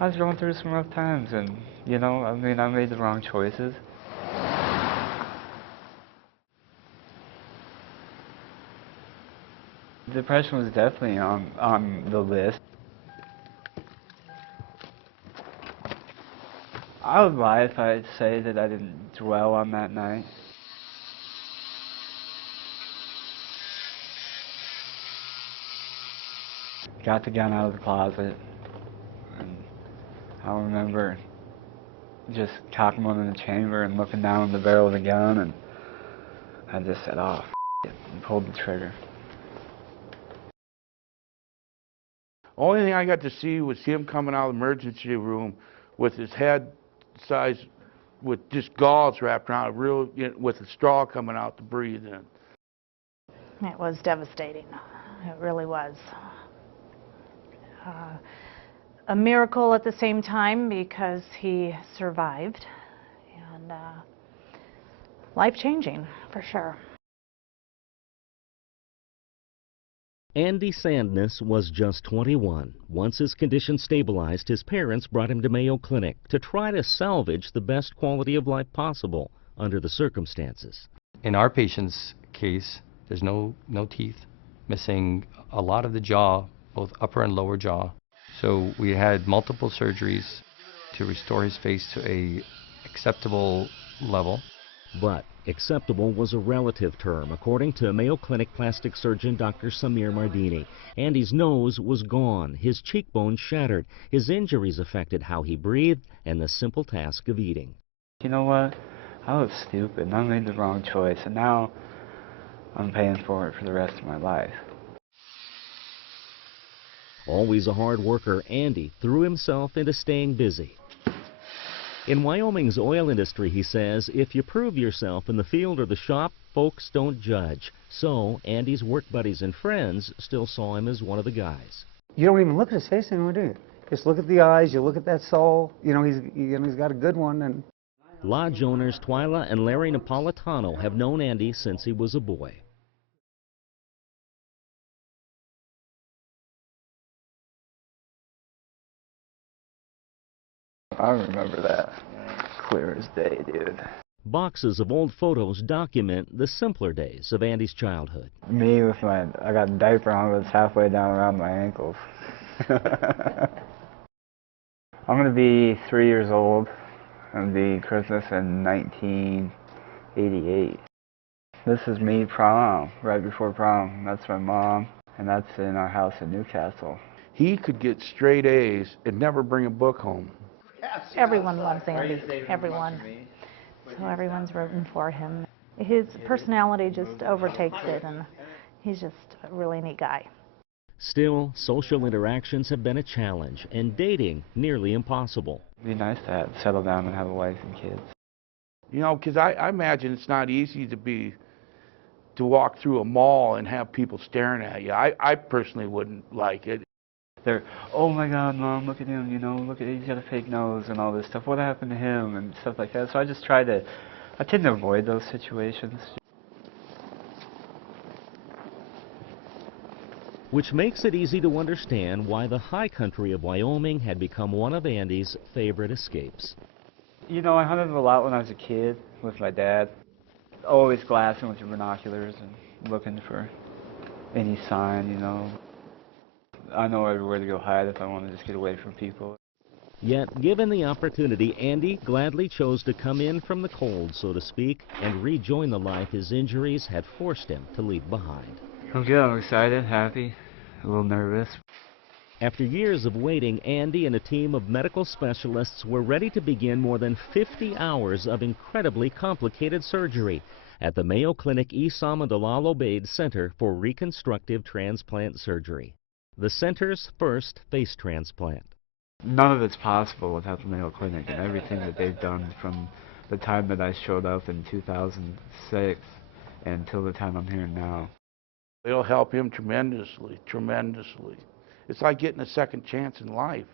I was going through some rough times, and, you know, I mean, I made the wrong choices. Depression was definitely on the list. I would lie if I say that I didn't dwell on that night. Got the gun out of the closet, and I remember just cocking one in the chamber and looking down on the barrel of the gun, and I just said, oh, f*** it, and pulled the trigger. Only thing I got to see was him coming out of the emergency room with his head size, with just gauze wrapped around it, with a straw coming out to breathe in. It was devastating. It really was. A miracle at the same time because he survived, and life-changing for sure. Andy Sandness was just 21. Once his condition stabilized, his parents brought him to Mayo Clinic to try to salvage the best quality of life possible under the circumstances. In our patient's case, there's no teeth, missing a lot of the jaw, both upper and lower jaw. So we had multiple surgeries to restore his face to a acceptable level. But acceptable was a relative term, according to Mayo Clinic plastic surgeon Dr. Samir Mardini. Andy's nose was gone, his cheekbones shattered, his injuries affected how he breathed and the simple task of eating. You know what? I was stupid, and I made the wrong choice, and now I'm paying for it for the rest of my life. Always a hard worker, Andy threw himself into staying busy. In Wyoming's oil industry, he says, if you prove yourself in the field or the shop, folks don't judge. So Andy's work buddies and friends still saw him as one of the guys. You don't even look at his face anymore, do you? Just look at the eyes, you look at that soul, you know, he's got a good one. And Lodge owners Twyla and Larry Napolitano have known Andy since he was a boy. I remember that. Clear as day, dude. Boxes of old photos document the simpler days of Andy's childhood. Me with I got a diaper on that's halfway down around my ankles. I'm gonna be 3 years old. It'll be Christmas in 1988. This is me prom, right before prom. That's my mom, and that's in our house in Newcastle. He could get straight A's and never bring a book home. Everyone loves Andy, everyone. So everyone's rooting for him. His personality just overtakes it, and he's just a really neat guy. Still, social interactions have been a challenge, and dating nearly impossible. It'd be nice to settle down and have a wife and kids. You know, because I imagine it's not easy to walk through a mall and have people staring at you. I personally wouldn't like it. They're, oh my God, Mom, look at him, you know, look at, he's got a fake nose and all this stuff. What happened to him and stuff like that. So I just I tend to avoid those situations. Which makes it easy to understand why the high country of Wyoming had become one of Andy's favorite escapes. You know, I hunted a lot when I was a kid with my dad. Always glassing with your binoculars and looking for any sign, you know. I know everywhere to go hide if I want to just get away from people. Yet, given the opportunity, Andy gladly chose to come in from the cold, so to speak, and rejoin the life his injuries had forced him to leave behind. I'm good. I'm excited, happy, a little nervous. After years of waiting, Andy and a team of medical specialists were ready to begin more than 50 hours of incredibly complicated surgery at the Mayo Clinic Isamandalal Obeid Center for Reconstructive Transplant Surgery, the center's first face transplant. None of it's possible without the Mayo Clinic and everything that they've done from the time that I showed up in 2006 until the time I'm here now. It'll help him tremendously, tremendously. It's like getting a second chance in life.